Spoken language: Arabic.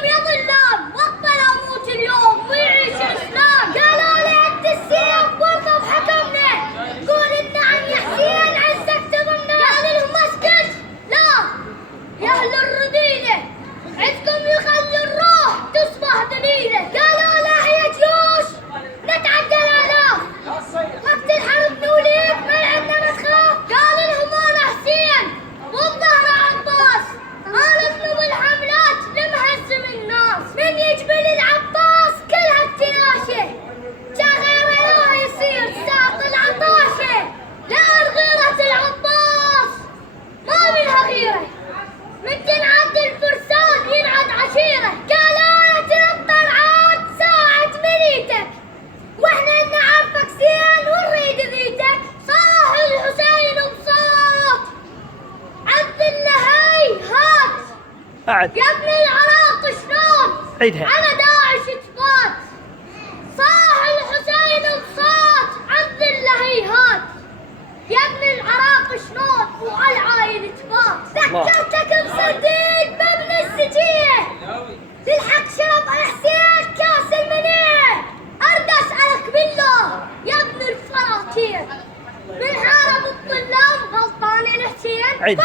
اليوم يا ظلام، واقبل اموت اليوم ويعيش الاسلام. قالوا لي انت السيف وارضى بحكمنا، قول النعم يا حسين عزك تضمنا. قال لهم اسكت، لا يا اهل الرذيله، عندكم يخلي الروح تصبح ذليله. قالوا لا يا جيوش نتعدى الالاف، وقت الحرب نوليك ما عندنا متخاف. قال لهم انا حسين والظهر عباس، انا اطلب الحملات لمهزم الناس. من يجبل العباس كلها التناشه، جا غيره لا يصير ساط العطاشه. لا غيرة العباس ما منها غيره، من تنعد الفرسان ينعد عشيره. قالوا لا تنطر عاد ساعة مريتك، واحنا نعرفك زين ونريد ذيتك. صاح الحسين بصوت عبد الله هات، أعد يا ابن العراق شلون عيدها. على داعش تفات. صاح الحسين بصوت عبد الله هات، يا ابن العراق شلون وعلى العايل تفات. ذكرتك بصديق بابن السجيه، للحق شرب حسين كاس المنيه. ارد اسالك بالله يا ابن الفراتين، من حارب الظلام غلطان الحسين؟ عيد.